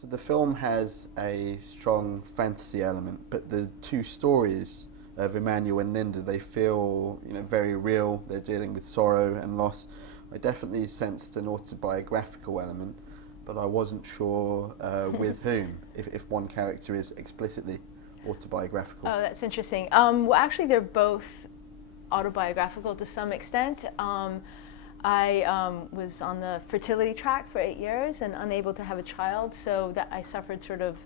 So the film has a strong fantasy element, but the two stories of Emmanuel and Linda, they feel, very real. They're dealing with sorrow and loss. I definitely sensed an autobiographical element, but I wasn't sure with whom, if one character is explicitly autobiographical. Oh, that's interesting. Well, actually, they're both autobiographical to some extent. I was on the fertility track for 8 years and unable to have a child, so that I suffered sort of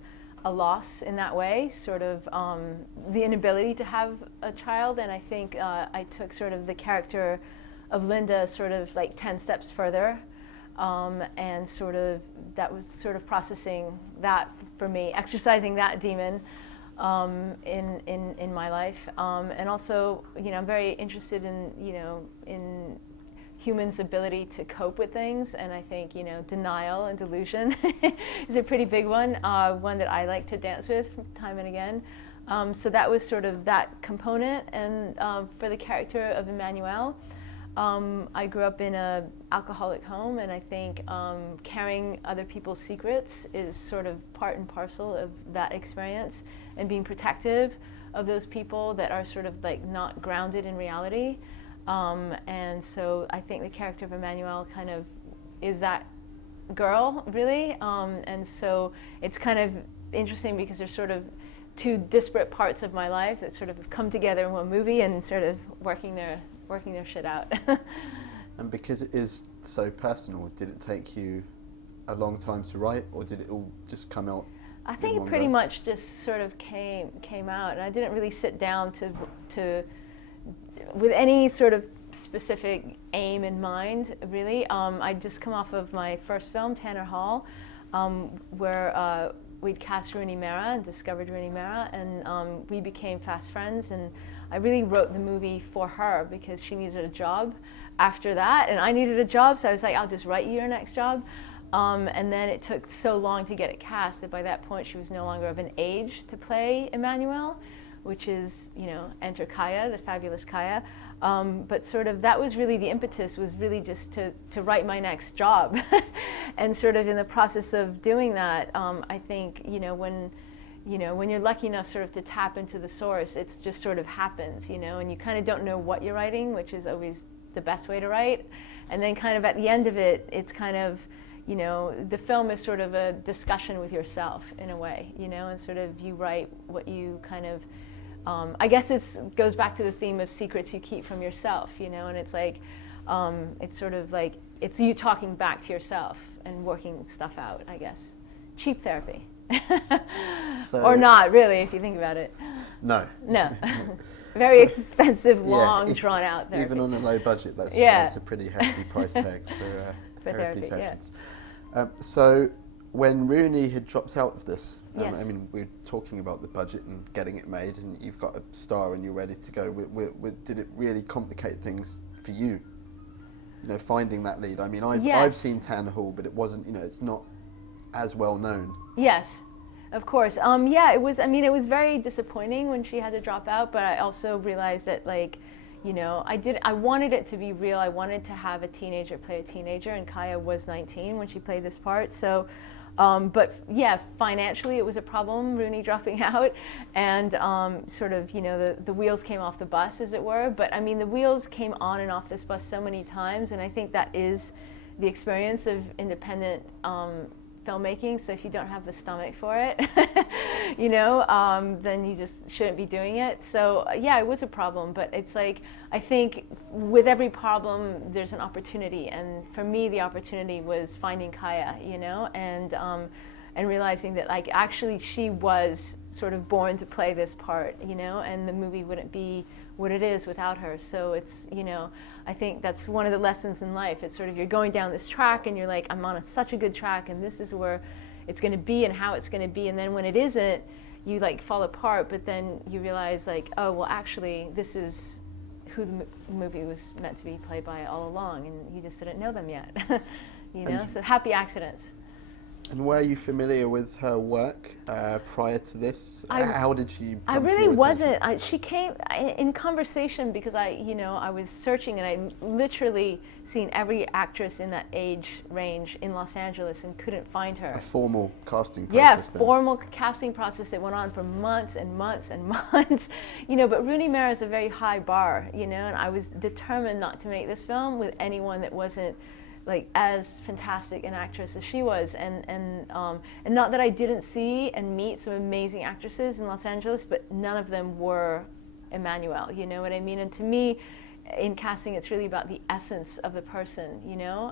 a loss in that way, sort of the inability to have a child, and I think I took sort of the character of Linda sort of like 10 steps further, and sort of that was sort of processing that for me, exercising that demon in my life, and also I'm very interested in humans' ability to cope with things, and I think denial and delusion is a pretty big one that I like to dance with time and again. So that was sort of that component, and for the character of Emmanuel, I grew up in an alcoholic home, and I think carrying other people's secrets is sort of part and parcel of that experience, and being protective of those people that are sort of like not grounded in reality. And so I think the character of Emmanuel kind of is that girl, really. And so it's kind of interesting because there's sort of two disparate parts of my life that sort of have come together in one movie and sort of working their shit out. And because it is so personal, did it take you a long time to write, or did it all just come out? I think it pretty much just sort of came out, and I didn't really sit down to with any sort of specific aim in mind, really. I'd just come off of my first film, Tanner Hall, where we'd cast Rooney Mara and discovered Rooney Mara, and we became fast friends, and I really wrote the movie for her because she needed a job after that, and I needed a job, so I was like, I'll just write you your next job. And then it took so long to get it cast that by that point she was no longer of an age to play Emmanuel, which is, enter Kaya, the fabulous Kaya. But sort of that was really the impetus, was really just to write my next job. And sort of in the process of doing that, I think, when you're lucky enough sort of to tap into the source, it's just sort of happens, and you kind of don't know what you're writing, which is always the best way to write. And then kind of at the end of it, it's kind of, the film is sort of a discussion with yourself in a way, and sort of you write what you kind of, I guess it goes back to the theme of secrets you keep from yourself, and it's like, it's sort of like, it's you talking back to yourself and working stuff out, I guess. Cheap therapy. Or not, really, if you think about it. No. Very expensive, long, drawn out therapy. Even on a low budget, that's a pretty hefty price tag for therapy sessions. Yeah. So when Rooney had dropped out of this, yes. I mean, we're talking about the budget and getting it made, and you've got a star and you're ready to go. Did it really complicate things for you? Finding that lead. I mean, I've seen Tanner Hall, but it wasn't. it's not as well known. Yes, of course. It was. I mean, it was very disappointing when she had to drop out, but I also realized that, like, I wanted it to be real. I wanted to have a teenager play a teenager, and Kaya was 19 when she played this part. So, but yeah, financially it was a problem, Rooney dropping out, and sort of, the wheels came off the bus, as it were. But I mean, the wheels came on and off this bus so many times, and I think that is the experience of independent filmmaking. So if you don't have the stomach for it, then you just shouldn't be doing it. So yeah, it was a problem, but it's like, I think with every problem there's an opportunity, and for me the opportunity was finding Kaya, and realizing that, like, actually she was sort of born to play this part, and the movie wouldn't be what it is without her. So it's, I think that's one of the lessons in life. It's sort of, you're going down this track and you're like, I'm on such a good track, and this is where it's going to be and how it's going to be. And then when it isn't, you like fall apart, but then you realize, like, oh, well, actually this is who the movie was meant to be played by all along, and you just didn't know them yet. So happy accidents. And were you familiar with her work prior to this? How did she come I to really your wasn't. attention? She came in conversation because I was searching and I literally seen every actress in that age range in Los Angeles and couldn't find her. A formal casting Yeah, process then? formal casting process that went on for months and months and months. But Rooney Mara is a very high bar, and I was determined not to make this film with anyone that wasn't like as fantastic an actress as she was, and not that I didn't see and meet some amazing actresses in Los Angeles, but none of them were Emmanuel. You know what I mean? And to me, in casting, it's really about the essence of the person,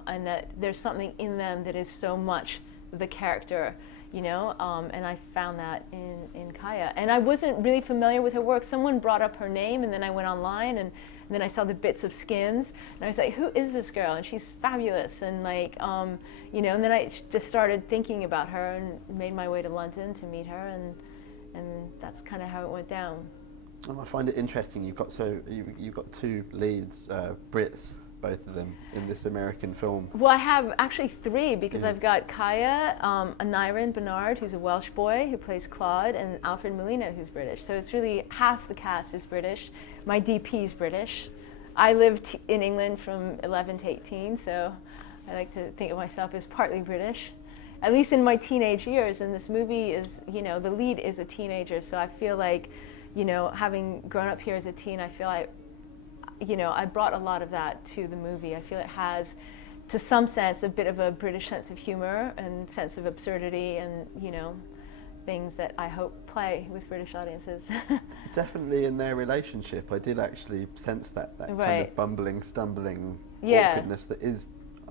and that there's something in them that is so much the character, and I found that in Kaya. And I wasn't really familiar with her work. Someone brought up her name, and then I went online and then I saw the bits of skins, and I was like, who is this girl? And she's fabulous, and and then I just started thinking about her and made my way to London to meet her, and that's kind of how it went down. I find it interesting. You've got two leads, Brits, both of them, in this American film. Well, I have actually three, because I've got Kaya, Aniron Bernard, who's a Welsh boy who plays Claude, and Alfred Molina, who's British. So it's really half the cast is British. My DP is British. I lived in England from 11 to 18, so I like to think of myself as partly British, at least in my teenage years. And this movie is, the lead is a teenager, so I feel like, having grown up here as a teen, I feel like, I brought a lot of that to the movie. I feel it has, to some sense, a bit of a British sense of humor and sense of absurdity and, things that I hope play with British audiences. Definitely in their relationship, I did actually sense that Right. kind of bumbling, stumbling awkwardness that is,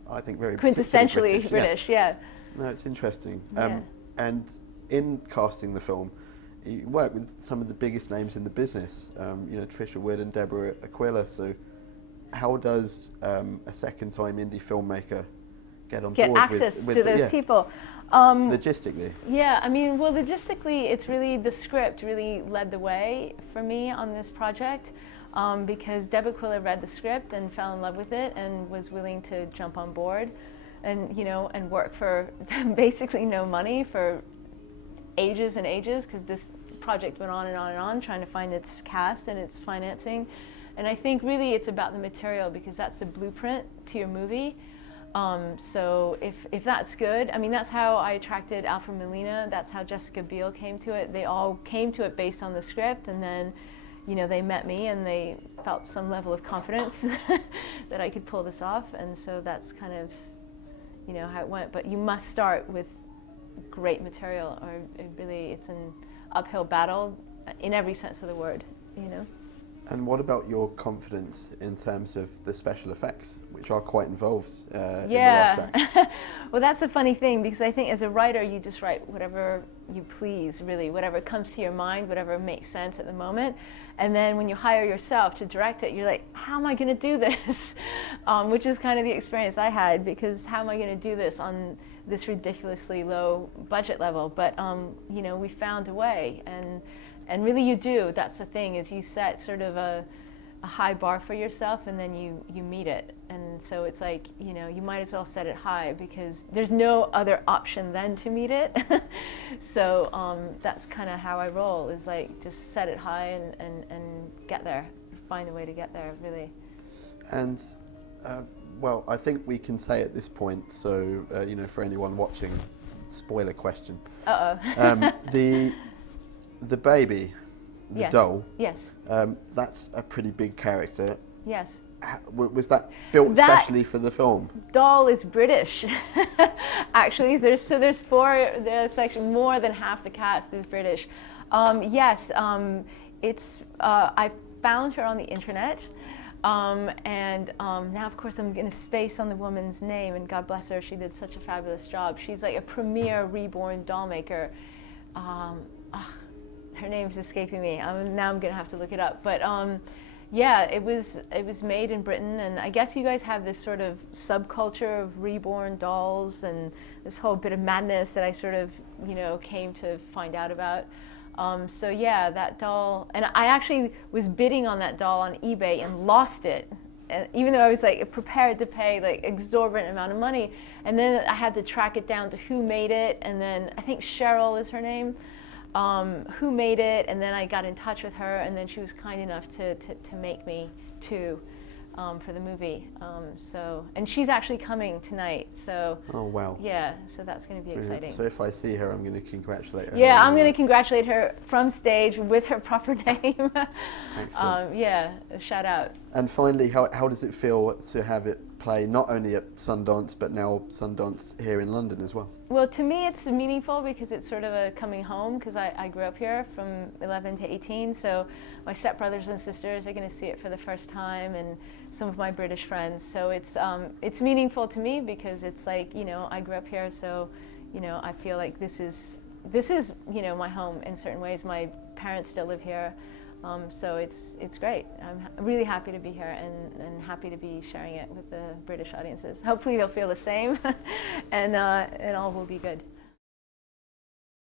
I think, very Quintessentially British, yeah. No, it's interesting. Yeah. And in casting the film, you work with some of the biggest names in the business, Trisha Wood and Deborah Aquila. So how does a second-time indie filmmaker get on board access with to those people? Logistically? Yeah, logistically, it's really the script really led the way for me on this project, because Deborah Aquila read the script and fell in love with it and was willing to jump on board and, and work for basically no money for ages and ages, because this project went on and on and on, trying to find its cast and its financing. And I think really it's about the material, because that's the blueprint to your movie. So if that's good, that's how I attracted Alfred Molina, that's how Jessica Biel came to it. They all came to it based on the script, and then, they met me and they felt some level of confidence that I could pull this off. And so that's kind of, how it went. But you must start with great material, or it's an uphill battle in every sense of the word, And what about your confidence in terms of the special effects, which are quite involved in the last act? Well, that's a funny thing, because I think as a writer, you just write whatever you please, really, whatever comes to your mind, whatever makes sense at the moment. And then when you hire yourself to direct it, you're like, how am I going to do this? Which is kind of the experience I had, because how am I going to do this on this ridiculously low budget level? But, we found a way. And really you do. That's the thing, is you set sort of a high bar for yourself, and then you meet it. And so it's like, you might as well set it high, because there's no other option than to meet it. So that's kind of how I roll, is like just set it high and get there, find a way to get there, really. And well, I think we can say at this point, so for anyone watching, spoiler question. The baby, the yes. doll, yes, that's a pretty big character. Yes. Was that built especially for the film? Doll is British. Actually, there's actually more than half the cast is British. Yes, I found her on the internet. And now, of course, I'm going to space on the woman's name, and God bless her, she did such a fabulous job. She's like a premier reborn doll maker. Her name's escaping me. Now I'm going to have to look it up. But yeah, it was made in Britain, and I guess you guys have this sort of subculture of reborn dolls and this whole bit of madness that I sort of, came to find out about. So yeah, that doll, and I actually was bidding on that doll on eBay and lost it even though I was like prepared to pay like exorbitant amount of money, and then I had to track it down to who made it, and then I think Cheryl is her name, who made it, and then I got in touch with her, and then she was kind enough to make me two for the movie. And she's actually coming tonight. So. Oh wow. Yeah, so that's going to be exciting. So if I see her, I'm going to congratulate her. Yeah, I'm going to congratulate her from stage with her proper name. Excellent. Yeah, a shout out. And finally, how does it feel to have it play not only at Sundance, but now Sundance here in London as well? Well, to me it's meaningful because it's sort of a coming home, because I grew up here from 11 to 18, so my stepbrothers and sisters are going to see it for the first time, and some of my British friends. So it's meaningful to me because it's like, you know, I grew up here, so, you know, I feel like this is, you know, my home in certain ways. My parents still live here. So it's great. I'm really happy to be here and happy to be sharing it with the British audiences. Hopefully they'll feel the same and all will be good.